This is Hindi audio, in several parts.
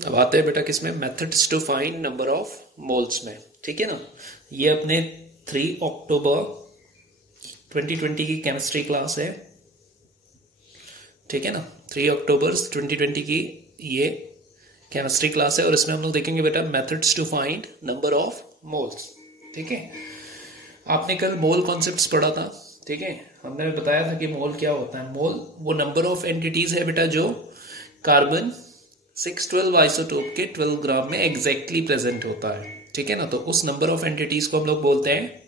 अब आते हैं बेटा किसमें, methods to find number of moles में। ठीक है ना, ये अपने 3 अक्टूबर 2020 की केमिस्ट्री क्लास है। ठीक है ना, 3 अक्टूबर 2020 की ये केमिस्ट्री क्लास है और इसमें हम लोग देखेंगे बेटा methods to find number of moles. ठीक है, आपने कल मोल कॉन्सेप्ट्स पढ़ा था। ठीक है, हमने बताया था कि मोल क्या होता है। मोल वो नंबर ऑफ एंटिटीज है बेटा जो कार्बन 612 आइसोटोप के 12 ग्राम में एग्जैक्टली प्रेजेंट होता है। ठीक है ना, तो उस नंबर ऑफ एंटिटीज को हम लोग बोलते हैं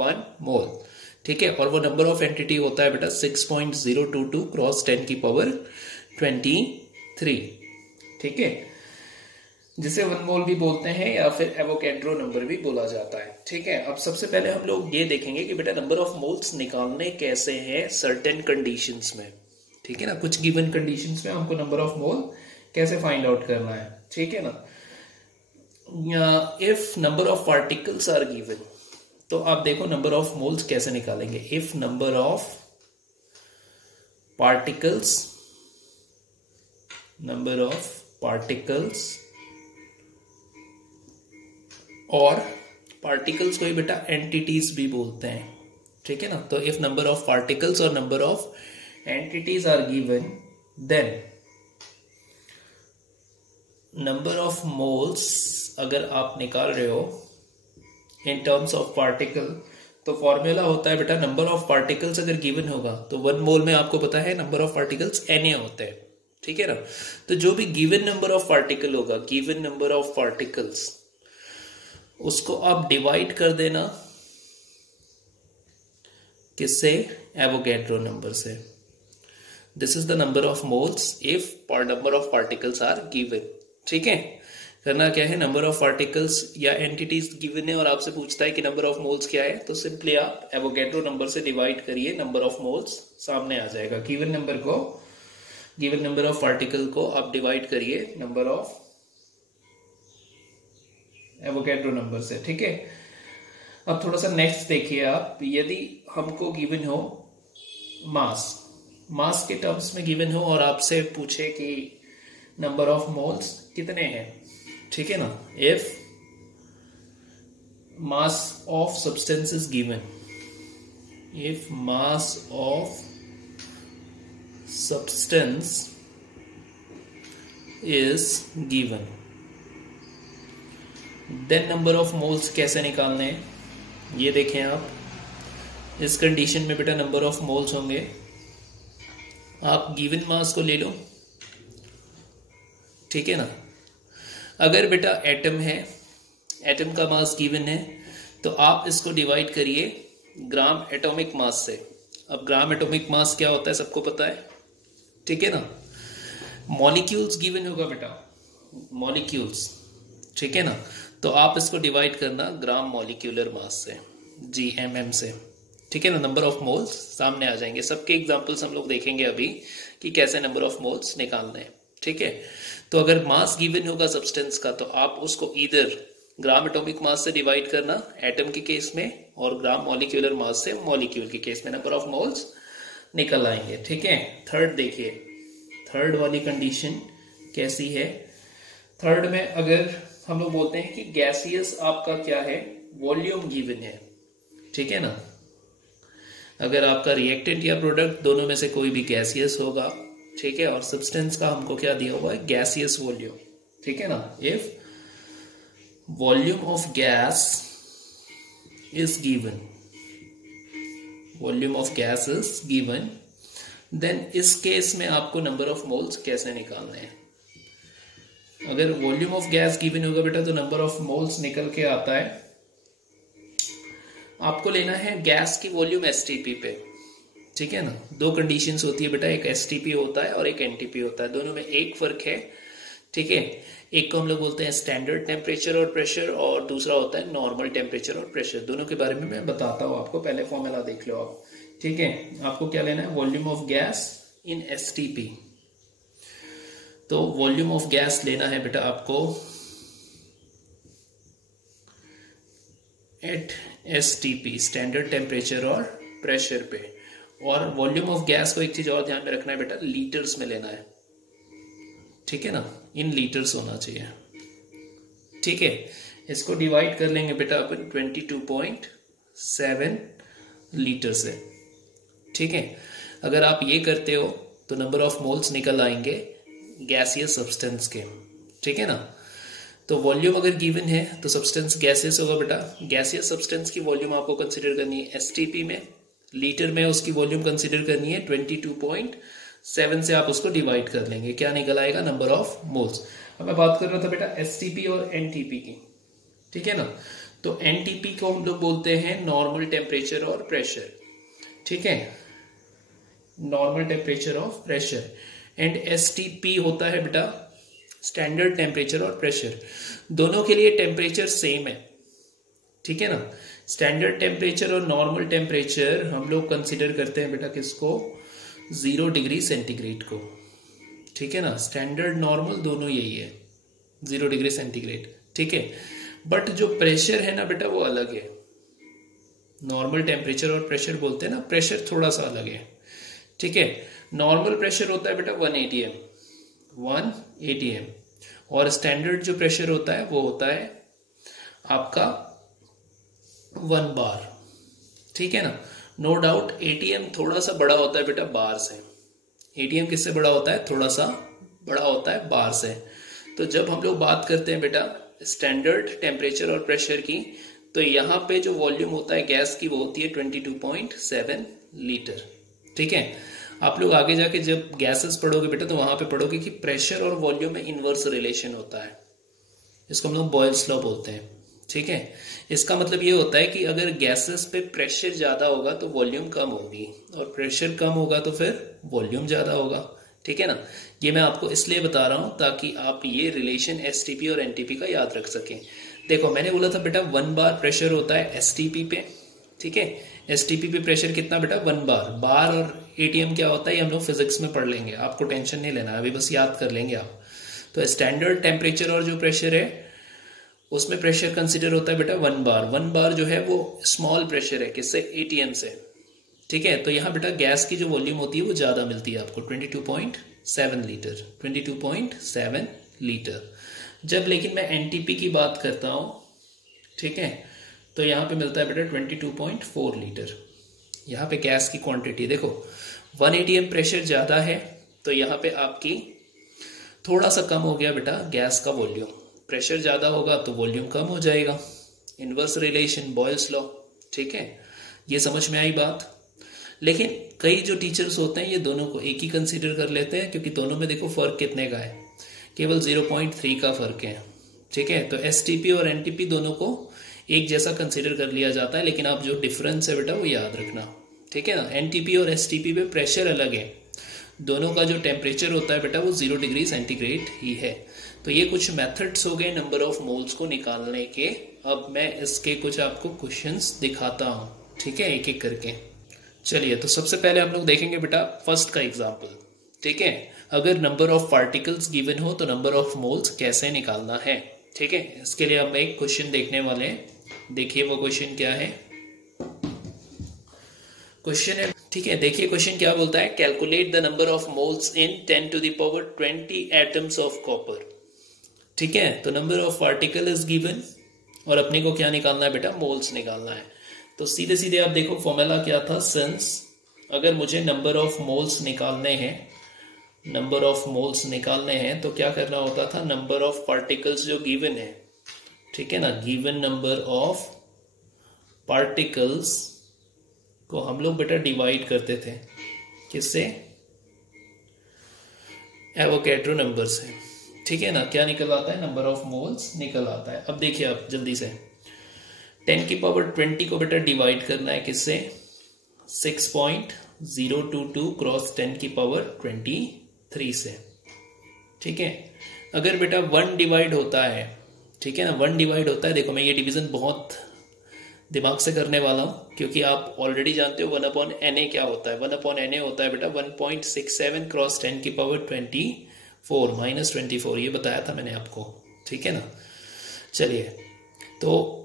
1 मोल। ठीक है, और वो नंबर ऑफ एंटिटी होता है बेटा 6.022 क्रॉस 10 की पावर 23। ठीक है, जिसे 1 मोल भी बोलते हैं या फिर एवोगैड्रो नंबर भी बोला जाता है। ठीक है, अब सबसे पहले हम लोग ये देखेंगे कि बेटा नंबर ऑफ मोल्स निकालने कैसे हैं सर्टेन कंडीशंस में। ठीक है ना, कुछ गिवन कंडीशंस में हमको नंबर ऑफ मोल कैसे फाइंड आउट करना है। ठीक है ना, if number of particles are given, तो आप देखो नंबर ऑफ मोल्स कैसे निकालेंगे। इफ नंबर ऑफ पार्टिकल्स और पार्टिकल्स को ही बेटा एंटिटीज भी बोलते हैं। ठीक है ना, तो इफ नंबर ऑफ पार्टिकल्स और number of entities are given, then number of moles अगर आप निकाल रहे हो इन टर्म्स ऑफ पार्टिकल, तो फॉर्मूला होता है बेटा नंबर ऑफ पार्टिकल्स अगर गिवन होगा तो 1 मोल में आपको पता है नंबर ऑफ पार्टिकल्स Na होते हैं। ठीक है ना, तो जो भी गिवन नंबर ऑफ पार्टिकल होगा, गिवन नंबर ऑफ पार्टिकल्स, उसको आप डिवाइड कर देना किससे, एवोगैड्रो नंबर से। This is the number of moles if number of particles are given. ठीक है, करना क्या है, नंबर ऑफ पार्टिकल्स या एंटिटीज गिवन है और आपसे पूछता है कि नंबर ऑफ मोल्स क्या है, तो सिंपली आप एवोगैड्रो नंबर से डिवाइड करिए, नंबर ऑफ मोल्स सामने आ जाएगा। गिवन नंबर ऑफ पार्टिकल को आप डिवाइड करिए नंबर ऑफ एवोगैड्रो नंबर से। ठीक है, अब थोड़ा सा नेक्स्ट देखिए आप, यदि हमको गिवन हो मास के टर्म्स में गिवन हो और आपसे पूछे कि नंबर ऑफ मोल्स कितने हैं। ठीक है ना, if mass of substance is given, if mass of substance is given, then number of moles कैसे निकालने हैं, ये देखें आप। इस कंडीशन में बेटा नंबर ऑफ मोल्स होंगे, आप गिवन मास को ले लो। ठीक है ना, अगर बेटा एटम है, एटम का मास गिवन है, तो आप इसको डिवाइड करिए ग्राम एटॉमिक मास से। अब ग्राम एटॉमिक मास क्या होता है सबको पता है। ठीक है ना, मॉलिक्यूल्स गिवन होगा बेटा, मॉलिक्यूल्स। ठीक है ना, तो आप इसको डिवाइड करना ग्राम मॉलिक्यूलर मास से, GMM से। ठीक है ना, नंबर ऑफ मोल्स सामने आ जाएंगे। सबके एग्जांपल्स हम लोग देखेंगे अभी कि कैसे नंबर ऑफ मोल्स निकालने हैं। ठीक है, तो अगर मास गिवन होगा सब्सटेंस का, तो आप उसको इधर ग्राम एटॉमिक मास से डिवाइड करना एटम के केस में, और ग्राम मॉलिक्यूलर मास से मॉलिक्यूल के केस में नंबर ऑफ मोल्स निकल आएंगे। ठीक है, थर्ड देखिए, थर्ड वाली कंडीशन कैसी है। थर्ड में अगर हम लोग बोलते हैं कि गैसियस आपका क्या है, वॉल्यूम गिवन है। ठीक है ना, अगर आपका रिएक्टेंट या प्रोडक्ट दोनों में से कोई भी गैसियस होगा, ठीक है, और सब्सटेंस का हमको क्या दिया हुआ है, गैसियस वॉल्यूम। ठीक है ना, if volume of gas is given, volume of gas is given, then इस केस में आपको नंबर ऑफ मोल्स कैसे निकालने हैं। अगर वॉल्यूम ऑफ गैस गिवन होगा बेटा, तो नंबर ऑफ मोल्स निकल के आता है, आपको लेना है गैस की वॉल्यूम STP पे। ठीक है ना, दो कंडीशंस होती है बेटा, एक STP होता है और एक NTP होता है, दोनों में एक फर्क है। ठीक है, एक को हम लोग बोलते हैं स्टैंडर्ड टेम्परेचर और प्रेशर, और दूसरा होता है नॉर्मल टेम्परेचर और प्रेशर। दोनों के बारे में मैं बताता हूँ आपको, पहले फॉर्मूला देख लो आप। ठीक है, आपको क्या लेना है, volume of gas in STP। तो वॉल्यूम ऑफ गैस लेना है बेटा आपको एट STP, स्टैंडर्ड टेम्परेचर और प्रेशर पे। और वॉल्यूम ऑफ गैस को एक चीज और ध्यान में रखना है बेटा, लीटर्स में लेना है। ठीक है ना, इन लीटर्स होना चाहिए। ठीक है, इसको डिवाइड कर लेंगे बेटा अपन 22.7 लीटर से। ठीक है, अगर आप ये करते हो तो नंबर ऑफ मोल्स निकल आएंगे गैसियस सब्सटेंस के। ठीक है ना, तो वॉल्यूम अगर गिवन है तो सब्सटेंस गैसियस होगा बेटा। गैसियस सब्सटेंस की वॉल्यूम आपको कंसीडर करनी है एसटीपी में, लीटर में उसकी वॉल्यूम कंसीडर करनी है 22.7 से आप उसको डिवाइड कर लेंगे, क्या निकल आएगा, नंबर ऑफ मोल्स। अब मैं बात कर रहा था बेटा एसटीपी और एनटीपी की। ठीक है ना, तो एनटीपी को हम लोग बोलते हैं नॉर्मल टेम्परेचर और प्रेशर। ठीक है, normal temperature of pressure. And STP होता है बेटा स्टैंडर्ड टेम्परेचर और प्रेशर। दोनों के लिए टेम्परेचर सेम है। ठीक है ना, स्टैंडर्ड टेम्परेचर और नॉर्मल टेम्परेचर हम लोग कंसिडर करते हैं बेटा किसको, 0 डिग्री सेंटीग्रेड को। ठीक है ना, स्टैंडर्ड नॉर्मल दोनों यही है 0 डिग्री सेंटीग्रेड। ठीक है, बट जो प्रेशर है ना बेटा वो अलग है। नॉर्मल टेम्परेचर और प्रेशर बोलते हैं ना, प्रेशर थोड़ा सा अलग है। ठीक है, नॉर्मल प्रेशर होता है बेटा 1 atm और स्टैंडर्ड जो प्रेशर होता है वो होता है आपका 1 बार। ठीक है ना, नो डाउट एटीएम थोड़ा सा बड़ा होता है बेटा बार से। एटीएम किससे बड़ा होता है, थोड़ा सा बड़ा होता है बार से। तो जब हम लोग बात करते हैं बेटा स्टैंडर्ड टेम्परेचर और प्रेशर की, तो यहाँ पे जो वॉल्यूम होता है गैस की वो होती है 22.7 लीटर। ठीक है, आप लोग आगे जाके जब गैसेस पढ़ोगे बेटा तो वहां पे पढ़ोगे कि प्रेशर और वॉल्यूम में इनवर्स रिलेशन होता है, इसको हम लोग बॉयल्स लॉ बोलते हैं। ठीक है, इसका मतलब ये होता है कि अगर गैसेस पे प्रेशर ज्यादा होगा तो वॉल्यूम कम होगी, और प्रेशर कम होगा तो फिर वॉल्यूम ज्यादा होगा। ठीक है ना, ये मैं आपको इसलिए बता रहा हूं ताकि आप ये रिलेशन एसटीपी और एनटीपी का याद रख सकें। देखो मैंने बोला था बेटा 1 बार प्रेशर होता है एसटीपी पे। ठीक है, एसटीपी पे प्रेशर कितना बेटा 1 बार। बार और एटीएम क्या होता है ये हम लोग फिजिक्स में पढ़ लेंगे, आपको टेंशन नहीं लेना, अभी बस याद कर लेंगे आप। तो स्टैंडर्ड टेम्परेचर और जो प्रेशर है उसमें प्रेशर कंसिडर होता है बेटा 1 बार। 1 बार जो है वो स्मॉल प्रेशर है, किससे, एटीएम से। ठीक है, तो यहाँ बेटा गैस की जो वॉल्यूम होती है वो ज्यादा मिलती है आपको 22.7 लीटर, 22.7 लीटर। जब लेकिन मैं एनटीपी की बात करता हूं, ठीक है, तो यहाँ पे मिलता है बेटा 22.4 लीटर। यहाँ पे गैस की क्वांटिटी देखो 1 atm प्रेशर ज्यादा है तो यहाँ पे आपकी थोड़ा सा कम हो गया बेटा गैस का वॉल्यूम। प्रेशर ज्यादा होगा तो वॉल्यूम कम हो जाएगा, इनवर्स रिलेशन, बॉयल्स लॉ। ठीक है, ये समझ में आई बात। लेकिन कई जो टीचर्स होते हैं ये दोनों को एक ही कंसीडर कर लेते हैं, क्योंकि दोनों में देखो फर्क कितने का है, केवल 0.3 का फर्क है। ठीक है, तो एसटीपी और एनटीपी दोनों को एक जैसा कंसीडर कर लिया जाता है, लेकिन आप जो डिफरेंस है बेटा वो याद रखना। ठीक है ना, एनटीपी और एसटीपी में प्रेशर अलग है, दोनों का जो टेम्परेचर होता है बेटा वो 0 डिग्री सेंटीग्रेड ही है। तो ये कुछ मेथड्स हो गए नंबर ऑफ मोल्स को निकालने के। अब मैं इसके कुछ आपको क्वेश्चंस दिखाता हूँ, ठीक है, एक एक करके। चलिए, तो सबसे पहले हम लोग देखेंगे बेटा फर्स्ट का एग्जाम्पल। ठीक है, अगर नंबर ऑफ पार्टिकल्स गिवन हो तो नंबर ऑफ मोल्स कैसे निकालना है। ठीक है, इसके लिए हम एक क्वेश्चन देखने वाले हैं। देखिए वो क्वेश्चन क्या है। क्वेश्चन है, ठीक है, देखिए क्वेश्चन क्या बोलता है, calculate the number of moles in 10 to the power 20 atoms of copper. ठीक है, तो number of particle is given और अपने को क्या निकालना है बेटा, मोल्स निकालना है। तो सीधे सीधे आप देखो फॉर्मूला क्या था, सिंस अगर मुझे नंबर ऑफ मोल्स निकालने हैं, नंबर ऑफ मोल्स निकालने हैं तो क्या करना होता था, नंबर ऑफ पार्टिकल्स जो गिवन है, ठीक है ना, गिवन नंबर ऑफ पार्टिकल्स को हम लोग बेटा डिवाइड करते थे, किससे, एवोगैड्रो नंबर से। ठीक है ना, क्या निकल आता है, नंबर ऑफ मोल्स निकल आता है। अब देखिए आप जल्दी से 10 की पावर 20 को बेटा डिवाइड करना है किससे, 6.022 क्रॉस 10 की पावर 23 से। ठीक है, अगर बेटा 1 डिवाइड होता है, ठीक है ना, 1 डिवाइड होता है, देखो मैं ये डिवीजन बहुत दिमाग से करने वाला हूं क्योंकि आप ऑलरेडी जानते हो 1/na क्या होता है। 1/na होता है बेटा 1.67 क्रॉस 10 की पावर 24 माइनस 24, ये बताया था मैंने आपको। ठीक है ना, चलिए, तो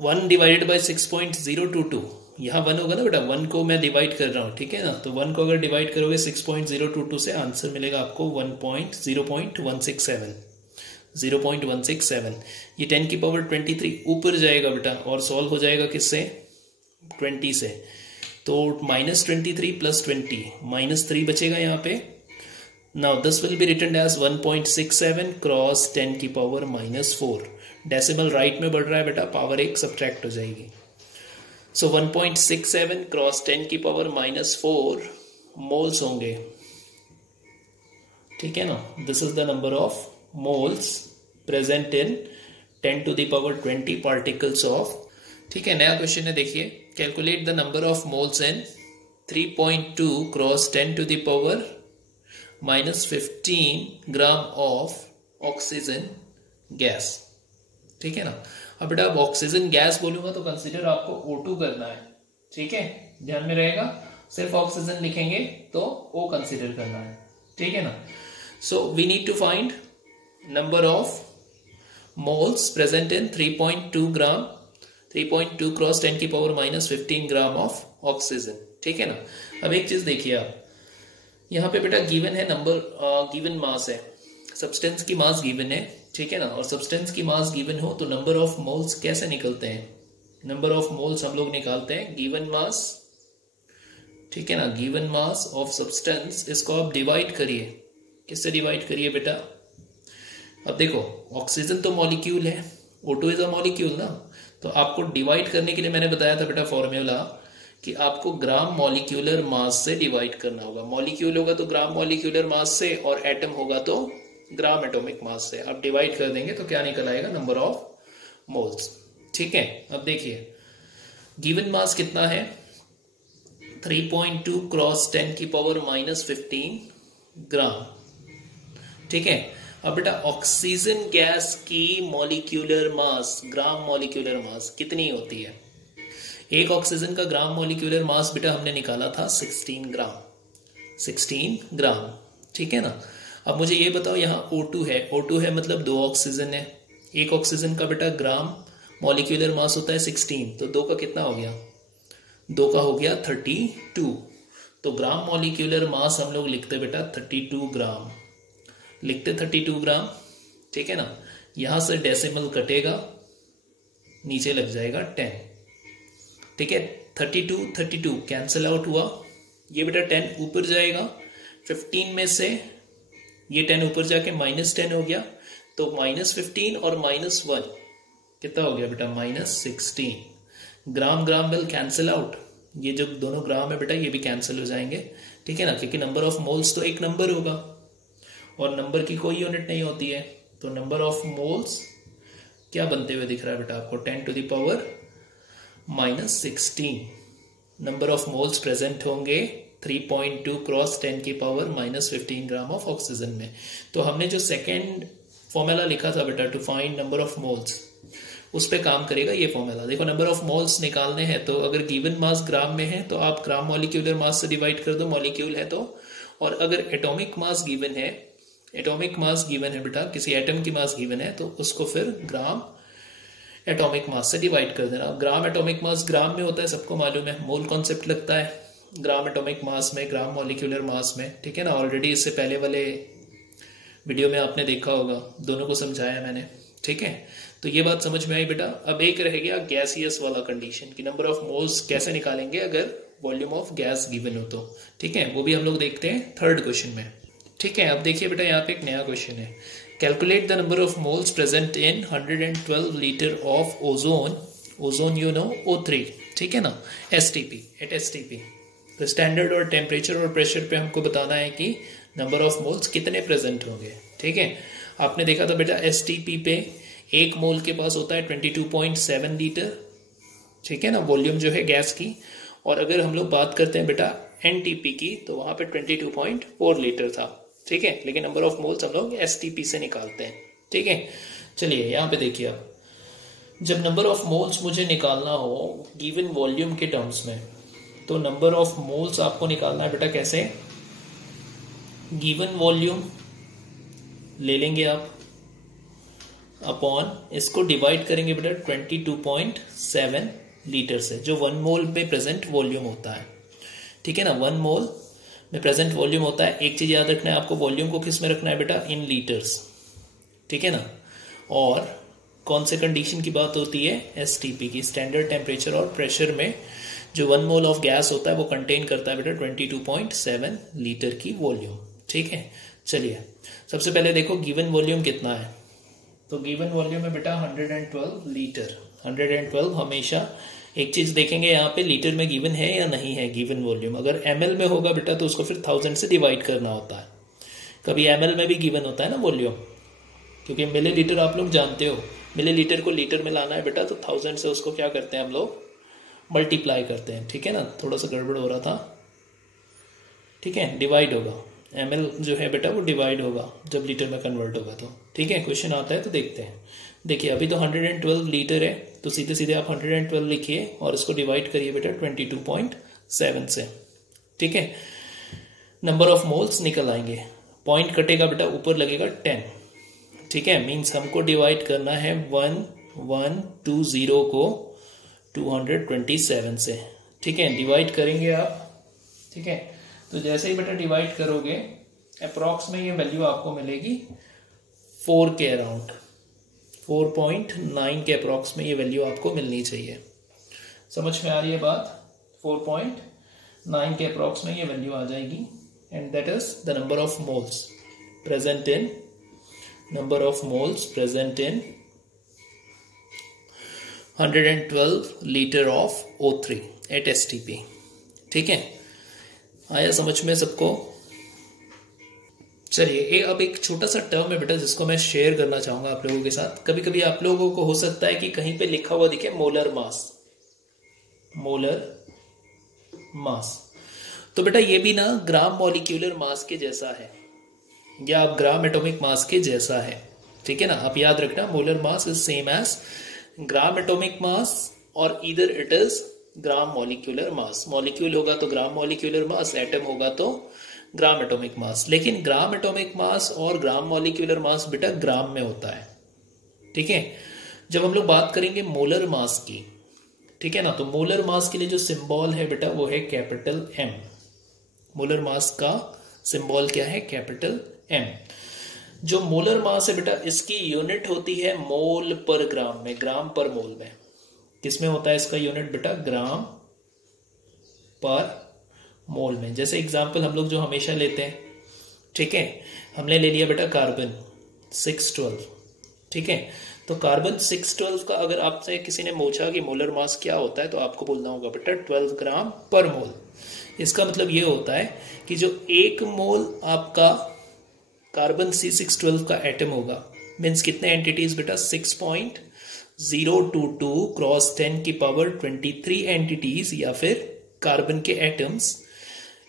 1 डिवाइडेड बाय 6.022 यहाँ 1 होगा ना बेटा, 1 को मैं डिवाइड कर रहा हूँ, ठीक है ना। तो 1 को अगर डिवाइड करोगे 6.022 से, आंसर मिलेगा आपको 0.167। 0.167। ये 10 की पावर 23 ऊपर जाएगा बेटा और सॉल्व हो जाएगा किससे, 20 से। तो -23 + 20 -3 बचेगा यहाँ पे। Now this will be written as 1.67 cross 10 की पावर -4। डेसिमल राइट में बढ़ रहा है बेटा, पावर 1 सब्ट्रैक्ट हो जाएगी। सो 1.67 क्रॉस 10 की पावर -4 मोल्स होंगे, ठीक है ना। This is the number of moles present in 10 to the power 20 particles of, ठीक है। नया क्वेश्चन है, देखिए। Calculate the number of moles in 3.2 cross 10 to the power -15 gram of oxygen gas, ठीक है ना। अब बेटा अब ऑक्सीजन गैस बोलूंगा तो कंसीडर आपको O2 करना है, ठीक है, ध्यान में रहेगा। सिर्फ ऑक्सीजन लिखेंगे तो O कंसीडर करना है, ठीक है ना। So we need to find number of moles present in 3.2 gram 3.2 cross 10 की पावर -15 ग्राम ऑफ ऑक्सीजन, ठीक है ना। अब एक चीज देखिए आप, यहाँ पे बेटा गिवन है नंबर, गिवन मास है, सब्सटेंस की मास गिवन है, ठीक है ना। और सब्सटेंस की मास गिवन हो तो नंबर ऑफ मोल्स कैसे निकलते हैं, नंबर ऑफ मोल्स हम लोग निकालते हैं गिवन मास, ठीक है ना। गिवन मास ऑफ सब्सटेंस, इसको आप डिवाइड करिए, किससे डिवाइड करिए बेटा। अब देखो ऑक्सीजन तो मॉलिक्यूल है, O2 इज अ मॉलिक्यूल ना, तो आपको डिवाइड करने के लिए मैंने बताया था बेटा फॉर्मूला कि आपको ग्राम मॉलिक्यूलर मास से डिवाइड करना होगा। मॉलिक्यूल होगा तो ग्राम मॉलिक्यूलर मास से, और एटम होगा तो ग्राम एटॉमिक मास से। आप डिवाइड कर देंगे तो क्या निकल आएगा, नंबर ऑफ मोल्स, ठीक है। अब देखिए गिवन मास कितना है, 3.2 क्रॉस 10 की पावर -15 ग्राम, ठीक है। अब बेटा ऑक्सीजन गैस की मॉलिक्यूलर मास, ग्राम मॉलिक्यूलर मास कितनी होती है। एक ऑक्सीजन का ग्राम मॉलिक्यूलर मास बेटा हमने निकाला था 16 ग्राम, 16 ग्राम, ठीक है ना। अब मुझे ये बताओ यहाँ O2 है, O2 है मतलब 2 ऑक्सीजन है, एक ऑक्सीजन का बेटा ग्राम मॉलिक्यूलर मास होता है 16, तो 2 का कितना हो गया, 2 का हो गया 32। तो ग्राम मॉलिक्यूलर मास हम लोग लिखते बेटा 32 ग्राम, लिखते 32 ग्राम, ठीक है ना। यहां से डेसिमल कटेगा, नीचे लग जाएगा 10, ठीक है। 32 कैंसिल आउट हुआ, ये बेटा 10 ऊपर जाएगा, 15 में से ये 10 ऊपर जाके -10 हो गया, तो -15 और -1 कितना हो गया बेटा, -16 ग्राम। ग्राम विल कैंसिल आउट, ये जो दोनों ग्राम है बेटा ये भी कैंसिल हो जाएंगे, ठीक है ना, क्योंकि नंबर ऑफ मोल्स तो एक नंबर होगा और नंबर की कोई यूनिट नहीं होती है। तो नंबर ऑफ मोल्स क्या बनते हुए दिख रहा है बेटा आपको, 10 to the power -16 number of moles present होंगे 3.2 क्रॉस 10 की पावर -15 ग्राम ऑफ ऑक्सीजन में। तो हमने जो सेकेंड फॉर्मूला लिखा था बेटा to find number of moles, उस पे काम करेगा ये फॉर्मूला। देखो नंबर ऑफ मोल्स निकालने हैं तो अगर गिवन मास ग्राम में है तो आप ग्राम मॉलिक्यूलर मास से डिवाइड कर दो, मॉलिक्यूल है तो। और अगर एटॉमिक मास गिवन है, एटॉमिक मास गिवन है बेटा, किसी एटम की मास गिवन है तो उसको फिर ग्राम एटॉमिक मास से डिवाइड कर देना। ग्राम एटॉमिक मास ग्राम में होता है, सबको मालूम है, मोल कॉन्सेप्ट लगता है ग्राम एटॉमिक मास में, ग्राम मॉलिक्यूलर मास में, ठीक है ना। ऑलरेडी इससे पहले वाले वीडियो में आपने देखा होगा, दोनों को समझाया मैंने, ठीक है। तो ये बात समझ में आई बेटा। अब एक रह गया गैसियस वाला कंडीशन कि नंबर ऑफ मोल्स कैसे निकालेंगे अगर वॉल्यूम ऑफ गैस गिवन हो तो, ठीक है, वो भी हम लोग देखते हैं थर्ड क्वेश्चन में, ठीक है। अब देखिए बेटा यहाँ पे एक नया क्वेश्चन है, calculate the number of moles present in 112 litre of ozone, ozone you know O3, ठीक है ना, STP, एट STP। तो स्टैंडर्ड और टेम्परेचर और प्रेशर पे हमको बताना है कि नंबर ऑफ मोल्स कितने प्रेजेंट होंगे, ठीक है। आपने देखा था बेटा STP पे एक मोल के पास होता है 22.7 लीटर, ठीक है ना, वॉल्यूम जो है गैस की। और अगर हम लोग बात करते हैं बेटा NTP की तो वहां पे 22.4 लीटर था, ठीक है। लेकिन नंबर ऑफ मोल्स हम लोग STP से निकालते हैं, ठीक है। चलिए यहाँ पे देखिए आप, जब नंबर ऑफ मोल्स मुझे निकालना हो गिवन वॉल्यूम के टर्म्स में, तो नंबर ऑफ मोल्स आपको निकालना है बेटा कैसे, गिवन वॉल्यूम ले लेंगे आप अपॉन, इसको डिवाइड करेंगे बेटा 22.7 लीटर से, जो 1 मोल में प्रेजेंट वॉल्यूम होता है, ठीक है ना, 1 मोल में प्रेजेंट वॉल्यूम होता है। एक चीज याद रखना है आपको, वॉल्यूम को किस में रखना है बेटा, इन लीटर्स, ठीक है ना। और कौन से कंडीशन की बात होती है, एसटीपी की, स्टैंडर्ड टेम्परेचर और प्रेशर में जो 1 मोल ऑफ गैस होता है वो कंटेन करता है बेटा 22.7 लीटर की वॉल्यूम, ठीक है। चलिए सबसे पहले देखो गिवन वॉल्यूम कितना है, तो गिवन वॉल्यूम है बेटा 112 लीटर। 112 हमेशा एक चीज देखेंगे यहाँ पे, लीटर में गिवन है या नहीं है गिवन वॉल्यूम। अगर ml में होगा बेटा तो उसको फिर 1000 से डिवाइड करना होता है। कभी ml में भी गिवन होता है ना वॉल्यूम, क्योंकि मिलीलीटर आप लोग जानते हो, मिलीलीटर को लीटर में लाना है बेटा तो 1000 से उसको क्या करते हैं हम लोग, मल्टीप्लाई करते हैं, ठीक है ना। थोड़ा सा गड़बड़ हो रहा था, ठीक है, डिवाइड होगा, ml जो है बेटा वो डिवाइड होगा जब लीटर में कन्वर्ट होगा तो, ठीक है। क्वेश्चन आता है तो देखते हैं। देखिए अभी तो 112 लीटर है, तो सीधे सीधे आप 112 लिखिए और इसको डिवाइड करिए बेटा 22.7 से, ठीक है। नंबर ऑफ मोल्स निकल आएंगे, पॉइंट कटेगा बेटा, ऊपर लगेगा 10, ठीक है। मीन्स हमको डिवाइड करना है 1120 को 227 से, ठीक है। डिवाइड करेंगे आप, ठीक है। तो जैसे ही बेटा डिवाइड करोगे अप्रॉक्स में ये वैल्यू आपको मिलेगी 4 के अराउंड, 4.9 के अप्रॉक्स में ये वैल्यू आपको मिलनी चाहिए। समझ में आ रही है बात, 4.9 के अप्रॉक्स में ये वैल्यू आ जाएगी। And that is the number of moles present in, number of moles present in 112 litre of O3 at STP, ठीक है। आया समझ में सबको। चलिए ये अब एक छोटा सा टर्म है बेटा जिसको मैं शेयर करना चाहूंगा आप लोगों के साथ। कभी कभी आप लोगों को हो सकता है कि कहीं पे लिखा हुआ दिखे मोलर मास, मोलर मास, तो बेटा ये भी ना ग्राम मॉलिक्यूलर मास के जैसा है या ग्राम एटॉमिक मास के जैसा है, ठीक है ना। आप याद रखना molar mass is same as gram atomic mass और either it is gram molecular mass. Molecule होगा तो ग्राम मॉलिक्यूलर मास, एटम होगा तो ग्राम एटॉमिक मास। लेकिन ग्राम एटॉमिक मास और ग्राम मॉलिक्यूलर मास बेटा ग्राम में होता है, ठीक है। जब हम लोग बात करेंगे मोलर मास की, ठीक है ना, तो मोलर मास के लिए जो सिंबल है बेटा वो है कैपिटल M। मोलर मास का सिंबल क्या है, कैपिटल M। जो मोलर मास है बेटा इसकी यूनिट होती है मोल पर ग्राम में, ग्राम पर मोल में। किसमें होता है इसका यूनिट बेटा, ग्राम पर मोल में। जैसे एग्जांपल हम लोग जो हमेशा लेते हैं, ठीक है, हमने ले लिया बेटा कार्बन 612, ठीक है। तो कार्बन 612 का अगर आपसे किसी ने पूछा कि मोलर मास क्या होता है तो आपको बोलना होगा बेटा 12 ग्राम पर मोल। इसका मतलब ये होता है कि जो 1 मोल आपका कार्बन C612 का एटम होगा, मीन्स कितने एंटिटीज बेटा, 6.022 क्रॉस 10 की पावर 23 एंटिटीज या फिर कार्बन के एटम्स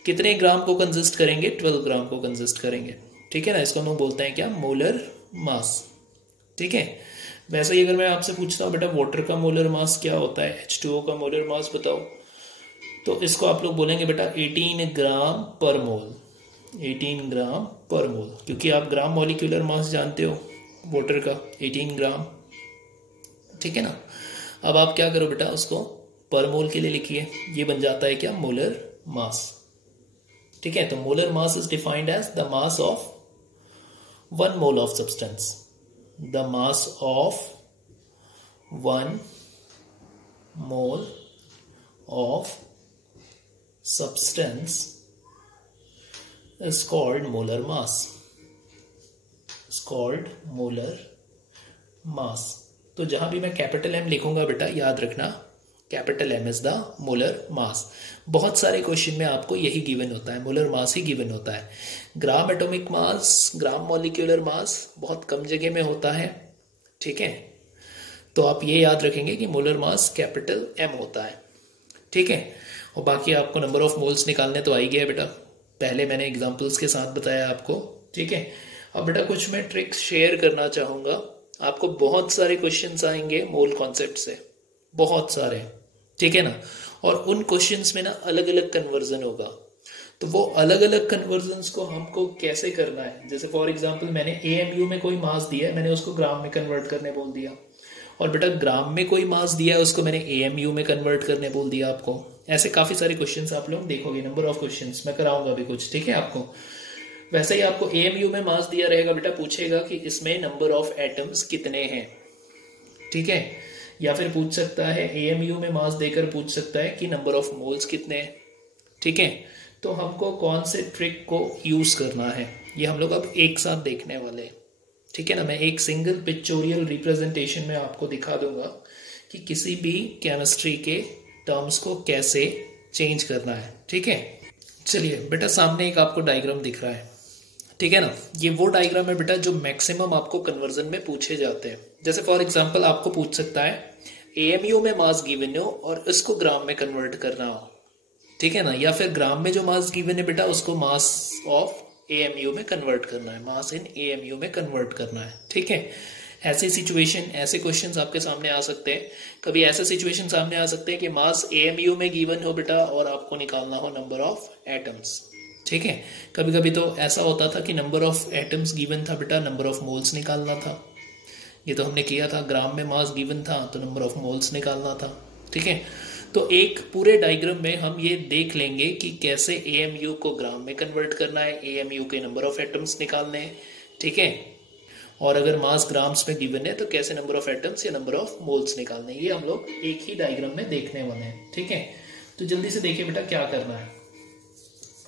कितने ग्राम को कंसिस्ट करेंगे, 12 ग्राम को कंसिस्ट करेंगे, ठीक है ना। इसको हम लोग बोलते हैं क्या, मोलर मास, ठीक है। वैसे ही अगर मैं आपसे पूछता हूँ बेटा वाटर का मोलर मास क्या होता है, H2O का मोलर मास बताओ, तो इसको आप लोग बोलेंगे बेटा 18 ग्राम पर मोल, 18 ग्राम पर मोल, क्योंकि आप ग्राम मॉलिक्यूलर मास जानते हो वाटर का 18 ग्राम, ठीक है ना। अब आप क्या करो बेटा, उसको पर मोल के लिए लिखिए, ये बन जाता है क्या, मोलर मास, ठीक है। तो molar mass is defined as the mass of 1 mole of substance, the mass of 1 mole of substance is called molar mass, is called molar mass। तो जहां भी मैं कैपिटल M लिखूंगा बेटा याद रखना capital M is the molar mass. बहुत सारे क्वेश्चन में आपको यही गिवन होता है, मोलर मास ही गिवन होता है। ग्राम एटॉमिक मास, ग्राम मॉलिक्यूलर मास बहुत कम जगह में होता है, ठीक है। तो आप ये याद रखेंगे कि मोलर मास कैपिटल M होता है, ठीक है। और बाकी आपको नंबर ऑफ मोल्स निकालने तो आ ही गया बेटा, पहले मैंने एग्जांपल्स के साथ बताया आपको, ठीक है। अब बेटा कुछ मैं ट्रिक्स शेयर करना चाहूंगा आपको। बहुत सारे क्वेश्चंस आएंगे मोल कॉन्सेप्ट से, बहुत सारे, ठीक है ना। और उन क्वेश्चंस में ना अलग अलग कन्वर्जन होगा, तो वो अलग अलग कन्वर्जन्स को हमको कैसे करना है। जैसे फॉर एग्जांपल मैंने AMU में कोई मास दिया है, मैंने उसको ग्राम में कन्वर्ट करने बोल दिया, और बेटा ग्राम में कोई मास दिया है उसको मैंने एएमयू में कन्वर्ट करने बोल दिया आपको। ऐसे काफी सारे क्वेश्चंस आप लोग देखोगे, नंबर ऑफ क्वेश्चंस मैं कराऊंगा अभी कुछ, ठीक है आपको। वैसे ही आपको एएमयू में मास दिया रहेगा बेटा, पूछेगा कि इसमें नंबर ऑफ एटम्स कितने हैं, ठीक है। या फिर पूछ सकता है एएमयू में मास देकर पूछ सकता है कि नंबर ऑफ मोल्स कितने हैं, ठीक है। तो हमको कौन से ट्रिक को यूज करना है ये हम लोग अब एक साथ देखने वाले हैं, ठीक है ना। मैं एक सिंगल पिक्चोरियल रिप्रेजेंटेशन में आपको दिखा दूंगा कि किसी भी केमिस्ट्री के टर्म्स को कैसे चेंज करना है, ठीक है। चलिए बेटा, सामने एक आपको डायग्राम दिख रहा है, ठीक है ना। ये वो डायग्राम है बेटा जो मैक्सिमम आपको कन्वर्जन में पूछे जाते हैं। जैसे फॉर एग्जांपल आपको पूछ सकता है एएमयू में मास गिवन हो और इसको ग्राम में कन्वर्ट करना हो, ठीक है ना। या फिर ग्राम में जो मास गिवन है बेटा उसको मास ऑफ एएमयू में कन्वर्ट करना है, मास इन एएमयू में कन्वर्ट करना है, ठीक है। ऐसी सिचुएशन, ऐसे क्वेश्चंस आपके सामने आ सकते हैं। कभी ऐसे सिचुएशन सामने आ सकते हैं कि मास एएमयू में गिवन हो बेटा और आपको निकालना हो नंबर ऑफ एटम्स, ठीक है। कभी कभी तो ऐसा होता था कि नंबर ऑफ एटम्स गिवन था बेटा, नंबर ऑफ मोल्स निकालना था। ये तो हमने किया था, ग्राम में मास गिवन था तो नंबर ऑफ मोल्स निकालना था, ठीक है। तो एक पूरे डायग्राम में हम ये देख लेंगे कि कैसे एएमयू को ग्राम में कन्वर्ट करना है, एएमयू के नंबर ऑफ एटम्स निकालने हैं, ठीक है। और अगर मास ग्राम्स में गिवन है तो कैसे नंबर ऑफ एटम्स या नंबर ऑफ मोल्स निकालने हैं, ये हम लोग एक ही डायग्राम में देखने वाले हैं, ठीक है। तो जल्दी से देखिए बेटा क्या करना है।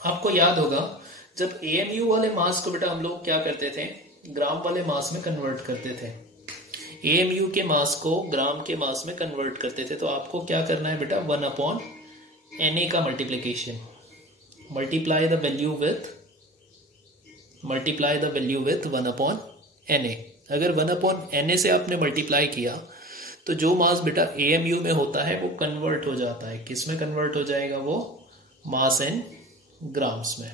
आपको याद होगा जब एएमयू वाले मास को बेटा हम लोग क्या करते थे, ग्राम वाले मास में कन्वर्ट करते थे। एएमयू के मास को ग्राम के मास में कन्वर्ट करते थे, तो आपको क्या करना है बेटा, 1/Na का multiplication, multiply the value with 1/Na। अगर 1/Na से आपने मल्टीप्लाई किया तो जो मास बेटा एएमयू में होता है वो कन्वर्ट हो जाता है, किस में कन्वर्ट हो जाएगा, वो मास इन ग्राम्स में,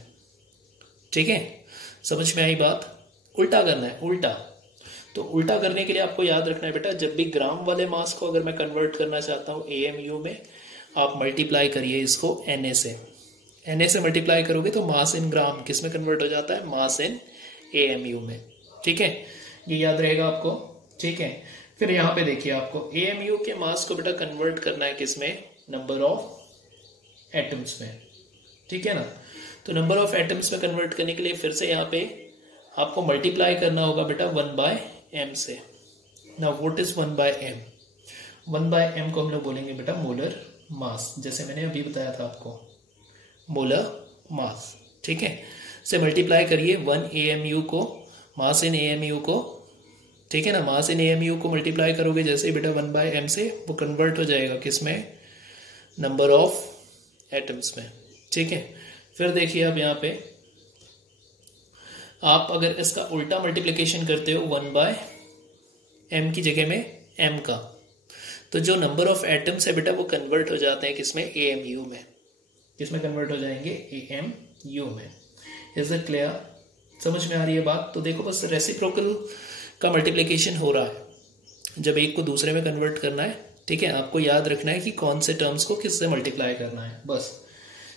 ठीक है। समझ में आई बात। उल्टा करना है, उल्टा। तो उल्टा करने के लिए आपको याद रखना है बेटा, जब भी ग्राम वाले मास को अगर मैं कन्वर्ट करना चाहता हूँ एएमयू में, आप मल्टीप्लाई करिए इसको Na से। Na से मल्टीप्लाई करोगे तो मास इन ग्राम किस में कन्वर्ट हो जाता है, मास इन एएमयू में, ठीक है। ये याद रहेगा आपको, ठीक है। फिर यहाँ पे देखिए, आपको एएमयू के मास को बेटा कन्वर्ट करना है किस में, नंबर ऑफ एटम्स में, ठीक है ना। तो नंबर ऑफ एटम्स में कन्वर्ट करने के लिए फिर से यहाँ पे आपको मल्टीप्लाई करना होगा बेटा 1/m से। ना व्हाट इज 1/m, 1/m को हम लोग बोलेंगे बेटा मोलर मास, जैसे मैंने अभी बताया था आपको, मोलर मास, ठीक है। से मल्टीप्लाई करिए 1 AMU को, मास इन AMU को, ठीक है ना। मास इन AMU को मल्टीप्लाई करोगे जैसे बेटा 1/m से, वो कन्वर्ट हो जाएगा किसमें, नंबर ऑफ एटम्स में, ठीक है। फिर देखिए अब यहाँ पे आप अगर इसका उल्टा मल्टीप्लिकेशन करते हो 1/m की जगह में m का, तो जो नंबर ऑफ एटम्स है बेटा वो कन्वर्ट हो जाते हैं किसमें, AMU में। किसमें कन्वर्ट हो जाएंगे, AMU में। इज इट क्लियर, समझ में आ रही है बात। तो देखो बस रेसिप्रोकल का मल्टीप्लिकेशन हो रहा है जब एक को दूसरे में कन्वर्ट करना है, ठीक है। आपको याद रखना है कि कौन से टर्म्स को किससे मल्टीप्लाई करना है, बस,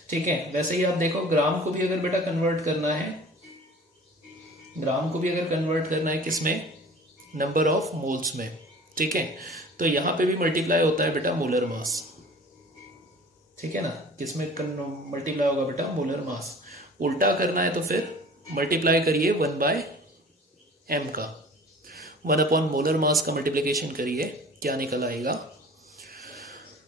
ठीक है। वैसे ही आप देखो ग्राम को भी अगर बेटा कन्वर्ट करना है, ग्राम को भी अगर कन्वर्ट करना है किसमें, नंबर ऑफ मोल्स में, ठीक है। तो यहां पे भी मल्टीप्लाई होता है बेटा मोलर मास, ठीक है ना। किसमें मल्टीप्लाई होगा बेटा, मोलर मास। उल्टा करना है तो फिर मल्टीप्लाई करिए 1/m का, 1 मोलर मास का मल्टीप्लीकेशन करिए, क्या निकल आएगा,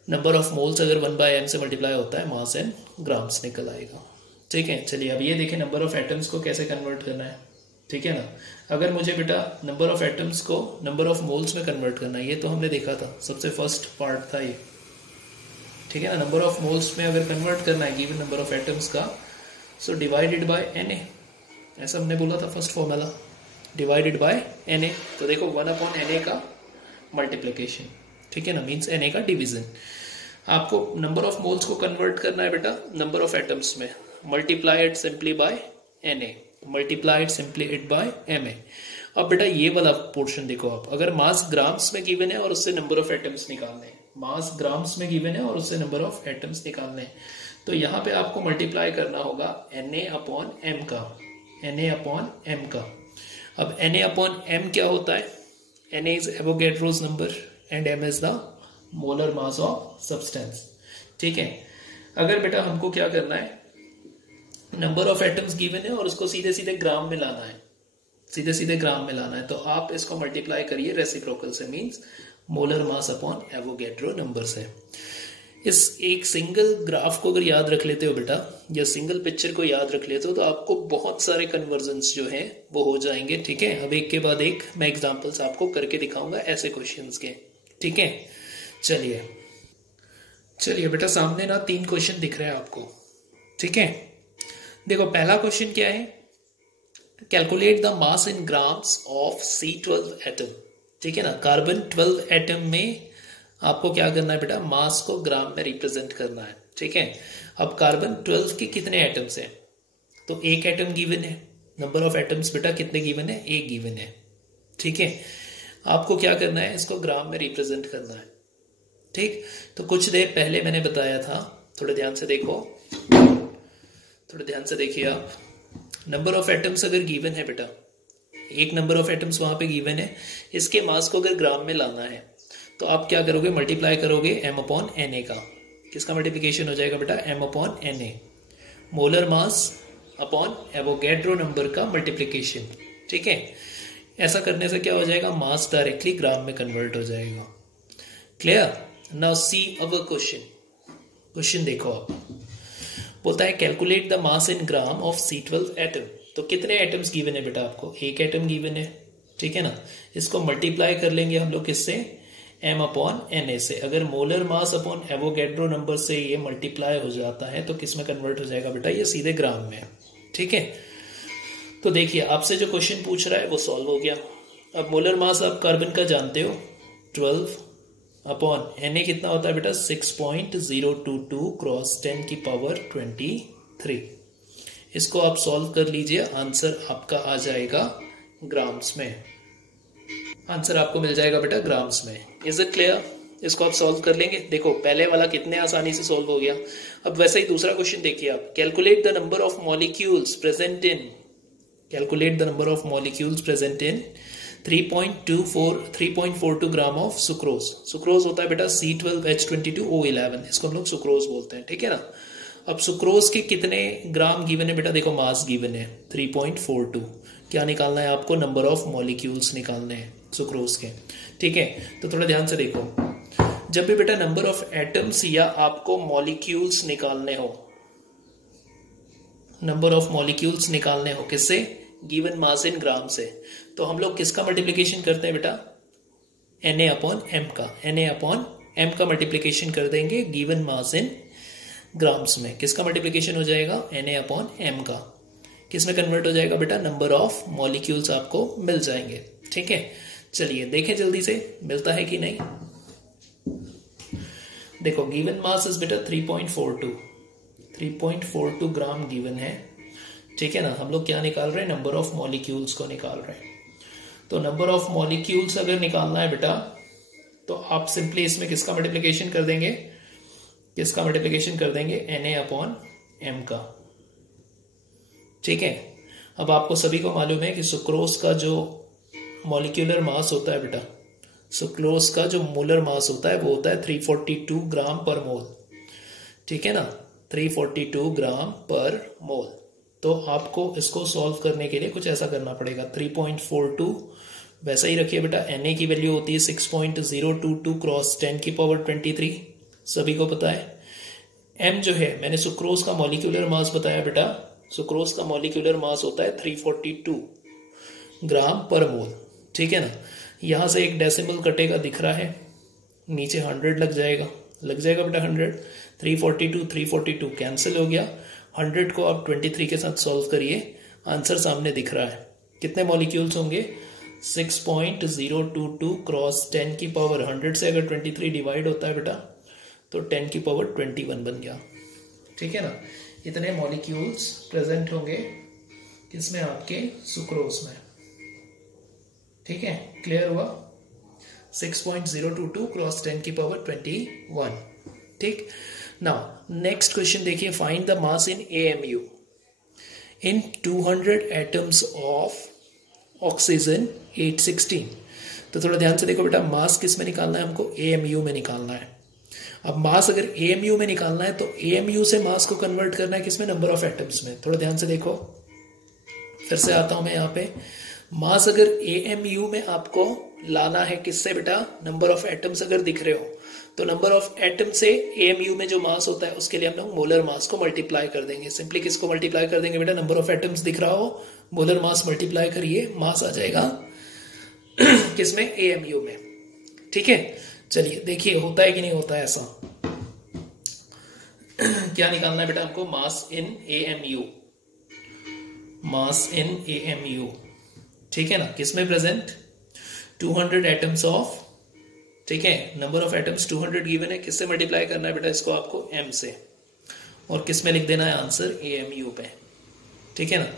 नंबर ऑफ मोल्स अगर 1/m से मल्टीप्लाई होता है, मास इन ग्राम्स निकल आएगा, ठीक है। चलिए अब ये देखें नंबर ऑफ एटम्स को कैसे कन्वर्ट करना है, ठीक है ना। अगर मुझे बेटा नंबर ऑफ एटम्स को नंबर ऑफ मोल्स में कन्वर्ट करना है, ये तो हमने देखा था, सबसे फर्स्ट पार्ट था ये, ठीक है ना। नंबर ऑफ मोल्स में अगर कन्वर्ट करना है गिवन नंबर ऑफ एटम्स का, सो डिवाइडेड बाय Na, ऐसा हमने बोला था first formula, divided by Na। तो देखो 1/Na का मल्टीप्लिकेशन, ठीक है ना, मीन्स Na का डिवीजन। आपको नंबर ऑफ मोल्स को कन्वर्ट करना है बेटा नंबर ऑफ एटम्स में, multiply it simply by Na, multiplied simply it by Ma। अब बेटा ये वाला पोर्शन देखो आप, अगर मास ग्राम्स में गिवन है और उससे नंबर ऑफ एटम्स निकालने हैं, मास ग्राम्स में गिवन है और उससे नंबर ऑफ एटम्स निकालने हैं, तो यहाँ पे आपको मल्टीप्लाई करना होगा Na/m का, Na/m का। अब Na/m क्या होता है, Na is Avogadro's number, and m is the molar mass of substance. ठीक है, अगर बेटा हमको क्या करना है, नंबर ऑफ एटम्स गिवन है और उसको सीधे सीधे ग्राम में लाना है, सीधे सीधे ग्राम में लाना है, तो आप इसको मल्टीप्लाई करिए रेसिप्रोकल से, means molar mass upon Avogadro number से। इस एक सिंगल ग्राफ को अगर याद रख लेते हो बेटा, या सिंगल पिक्चर को याद रख लेते हो, तो आपको बहुत सारे कन्वर्जन्स जो हैं वो हो जाएंगे। ठीक है, अब एक के बाद एक मैं एग्जांपल्स आपको करके दिखाऊंगा ऐसे क्वेश्चंस के। ठीक है, चलिए चलिए बेटा, सामने ना 3 क्वेश्चन दिख रहे हैं आपको। ठीक है, देखो पहला क्वेश्चन क्या है, calculate the mass in grams of C12 atom. ठीक है ना, कार्बन 12 एटम में आपको क्या करना है बेटा, मास को ग्राम में रिप्रेजेंट करना है। ठीक है, अब कार्बन 12 के कितने एटम्स हैं, तो एक एटम गिवन है, नंबर ऑफ एटम्स बेटा कितने गिवन है, एक गिवन है। ठीक है, आपको क्या करना है, इसको ग्राम में रिप्रेजेंट करना है। ठीक, तो कुछ देर पहले मैंने बताया था, थोड़ा ध्यान से देखो, थोड़ा ध्यान से देखिए आप, नंबर ऑफ एटम्स अगर गिवन है बेटा, एक नंबर ऑफ एटम्स वहां पे गिवन है, इसके मास को अगर ग्राम में लाना है तो आप क्या करोगे, मल्टीप्लाई करोगे m अपॉन Na का। किसका मल्टीप्लिकेशन हो जाएगा बेटा, m upon Na, molar mass upon Avogadro number का मल्टीप्लिकेशन। ठीक है, ऐसा करने से क्या हो जाएगा, मास डायरेक्टली ग्राम में कन्वर्ट हो जाएगा। Clear, now see our question. Question देखो आप, बोलता है calculate the mass in gram of C12 atom. तो कितने एटम्स गिवन है बेटा आपको, एक एटम गिवन है। ठीक है ना, इसको मल्टीप्लाई कर लेंगे हम लोग किससे, m अपॉन Na से। अगर molar mass upon Avogadro number से ये मल्टीप्लाई हो जाता है तो किस में कन्वर्ट हो जाएगा बेटा, ये सीधे ग्राम में। ठीक है, तो देखिए आपसे जो क्वेश्चन पूछ रहा है वो सॉल्व हो गया। अब मोलर मास आप कार्बन का जानते हो 12 अपॉन Na कितना होता है बेटा, 6.022 क्रॉस 10 की पावर 23। इसको आप सॉल्व कर लीजिए, आंसर आपका आ जाएगा ग्राम्स में, आंसर आपको मिल जाएगा बेटा ग्राम्स में। इज इट क्लियर, इसको आप सॉल्व कर लेंगे। देखो पहले वाला कितने आसानी से सॉल्व हो गया। अब वैसे ही दूसरा क्वेश्चन देखिए आप, calculate the number of molecules present in, calculate the number of molecules present in 3.42 gram of sucrose. Sucrose होता है बेटा C12H22O11, इसको हम लोग सुक्रोज बोलते हैं। ठीक है ना, अब सुक्रोज के कितने ग्राम गिवन है बेटा, देखो मास गिवन है 3.42, क्या निकालना है आपको, नंबर ऑफ मॉलिक्यूल्स निकालने हैं सुक्रोज के। ठीक है, तो थोड़ा ध्यान से देखो, जब भी बेटा नंबर ऑफ एटम्स या आपको मॉलिक्यूल्स निकालने हो, नंबर ऑफ मॉलिक्यूल्स निकालने हो किससे, गिवन मास इन ग्राम से, तो हम लोग किसका मल्टीप्लिकेशन करते हैं बेटा, Na अपॉन m का, Na अपॉन m का मल्टीप्लिकेशन कर देंगे गिवन मास इन ग्राम्स में। किसका मल्टीप्लिकेशन हो जाएगा, Na अपॉन m का। किस में कन्वर्ट हो जाएगा बेटा, नंबर ऑफ मॉलिक्यूल्स आपको मिल जाएंगे। ठीक है, चलिए देखें जल्दी से मिलता है कि नहीं। देखो गिवन मास इज बेटा 3.42 ग्राम गिवन है। ठीक है ना, हम लोग क्या निकाल रहे हैं, नंबर ऑफ मॉलिक्यूल्स को निकाल रहे हैं। तो नंबर ऑफ मॉलिक्यूल्स अगर निकालना है बेटा, तो आप सिंपली इसमें किसका मल्टीप्लिकेशन कर देंगे, किसका मल्टीप्लिकेशन कर देंगे, Na अपॉन m का। ठीक है, अब आपको सभी को मालूम है कि सुक्रोज का जो मॉलिक्यूलर मास होता है बेटा, सुक्रोज का जो मोलर मास होता है वो होता है 342 ग्राम पर मोल। ठीक है ना, 342 ग्राम पर मोल। तो आपको इसको सॉल्व करने के लिए कुछ ऐसा करना पड़ेगा, 3.42 वैसा ही रखिए बेटा। Na की वैल्यू होती है 6.022 क्रॉस 10 की पावर 23, सभी को पता है। m जो है, मैंने सुक्रोज का मॉलिक्यूलर मास बताया बेटा, सुक्रोज का मॉलिक्यूलर मास होता है 342 ग्राम पर मोल। ठीक है ना, यहां से एक डेसिमल कटेगा दिख रहा है, नीचे 100 लग जाएगा, लग जाएगा बेटा 100। 342 कैंसिल हो गया, 100 को आप 23 के साथ सॉल्व करिए, आंसर सामने दिख रहा है। कितने मॉलिक्यूल्स होंगे, 6.022 क्रॉस 10 की पावर 100 से अगर 23 डिवाइड होता है बेटा तो 10 की पावर 21 बन गया। ठीक है ना, इतने मॉलिक्यूल्स प्रेजेंट होंगे किसमें, आपके सुक्रोज में। ठीक है, क्लियर हुआ, 6.022 क्रॉस 10 की पावर 21। ठीक, नाउ नेक्स्ट क्वेश्चन देखिए, find the mass in AMU in 200 atoms of oxygen 816। तो थोड़ा ध्यान से देखो बेटा, मास किस में निकालना है हमको, AMU में निकालना है। अब मास अगर AMU में निकालना है तो AMU से मास को कन्वर्ट करना है किसमें, नंबर ऑफ एटम्स में। थोड़ा ध्यान से देखो, फिर से आता हूं मैं यहाँ पे। मास अगर AMU में आपको लाना है किससे बेटा, नंबर ऑफ एटम्स अगर दिख रहे हो तो नंबर ऑफ एटम से AMU में जो मास होता है उसके लिए हम लोग मोलर मास को मल्टीप्लाई कर देंगे। सिंपली किसको मल्टीप्लाई कर देंगे बेटा, नंबर ऑफ एटम्स दिख रहा हो, मोलर मास मल्टीप्लाई करिए, मास आ जाएगा किसमें, AMU में। ठीक है, चलिए देखिए होता है कि नहीं होता है ऐसा। क्या निकालना है बेटा हमको, मास इन AMU, मास इन AMU। ठीक है ना, किसमें प्रेजेंट, 200 एटम्स ऑफ, ठीक है, नंबर ऑफ एटम्स 200 गिवन है, किससे मल्टीप्लाई करना है बेटा इसको आपको, M से, और किसमें लिख देना है आंसर, AMU पे। ठीक है ना।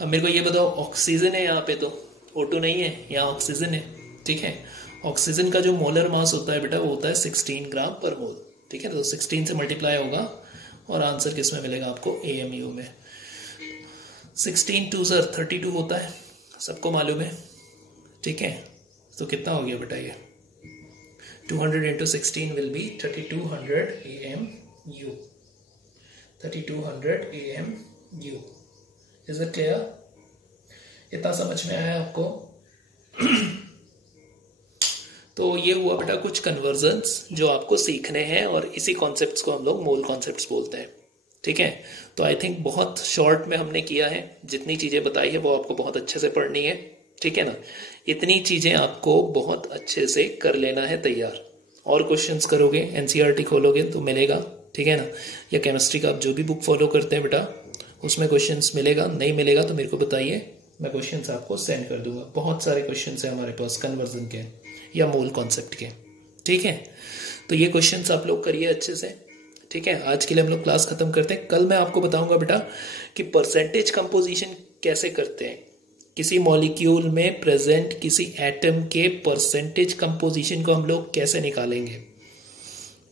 अब मेरे को ये बताओ, ऑक्सीजन है यहाँ पे तो O2 नहीं है, यहाँ ऑक्सीजन है। ठीक है, ऑक्सीजन का जो मोलर मास होता है बेटा वो होता है 16 ग्राम पर मोल। ठीक है, तो 16 से मल्टीप्लाई होगा और आंसर किसमें मिलेगा आपको, AMU में। 16 2 सर 32 होता है, सबको मालूम है। ठीक है, तो कितना हो गया बेटा, ये 200 into 16 will be 3200 AMU, 3200 AMU। Is it clear? इतना समझ में आया आपको? तो ये हुआ बेटा कुछ कन्वर्जन्स जो आपको सीखने हैं, और इसी कॉन्सेप्ट्स को हम लोग मोल कॉन्सेप्ट्स बोलते हैं। ठीक है, तो आई थिंक बहुत शॉर्ट में हमने किया है, जितनी चीज़ें बताई है वो आपको बहुत अच्छे से पढ़नी है। ठीक है ना, इतनी चीज़ें आपको बहुत अच्छे से कर लेना है तैयार। और क्वेश्चंस करोगे, NCERT खोलोगे तो मिलेगा। ठीक है ना, या केमिस्ट्री का आप जो भी बुक फॉलो करते हैं बेटा उसमें क्वेश्चंस मिलेगा, नहीं मिलेगा तो मेरे को बताइए, मैं क्वेश्चंस आपको सेंड कर दूंगा। बहुत सारे क्वेश्चंस हैं हमारे पास कन्वर्जन के या मोल कॉन्सेप्ट के। ठीक है, तो ये क्वेश्चंस आप लोग करिए अच्छे से। ठीक है, आज के लिए हम लोग क्लास खत्म करते हैं। कल मैं आपको बताऊंगा बेटा कि परसेंटेज कंपोजिशन कैसे करते हैं, किसी मॉलिक्यूल में प्रेजेंट किसी एटम के परसेंटेज कंपोजिशन को हम लोग कैसे निकालेंगे।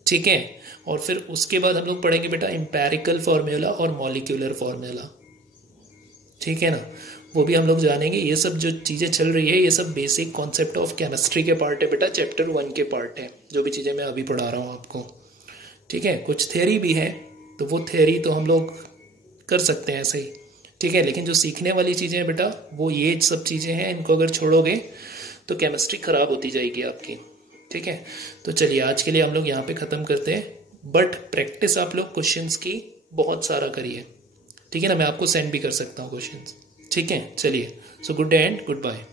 ठीक है, और फिर उसके बाद हम लोग पढ़ेंगे बेटा एम्पेरिकल फॉर्मूला और मॉलिक्यूलर फॉर्मूला। ठीक है ना, वो भी हम लोग जानेंगे। ये सब जो चीज़ें चल रही है ये सब बेसिक कॉन्सेप्ट ऑफ केमिस्ट्री के पार्ट है बेटा, चैप्टर 1 के पार्ट है, जो भी चीज़ें मैं अभी पढ़ा रहा हूँ आपको। ठीक है, कुछ थ्योरी भी है तो वो थ्योरी तो हम लोग कर सकते हैं ऐसे ही। ठीक है, लेकिन जो सीखने वाली चीज़ें हैं बेटा वो ये सब चीज़ें हैं, इनको अगर छोड़ोगे तो केमिस्ट्री खराब होती जाएगी आपकी। ठीक है, तो चलिए आज के लिए हम लोग यहाँ पे ख़त्म करते हैं, बट प्रैक्टिस आप लोग क्वेश्चंस की बहुत सारा करिए। ठीक है ना, मैं आपको सेंड भी कर सकता हूँ क्वेश्चंस। ठीक है, चलिए, so good day and good bye.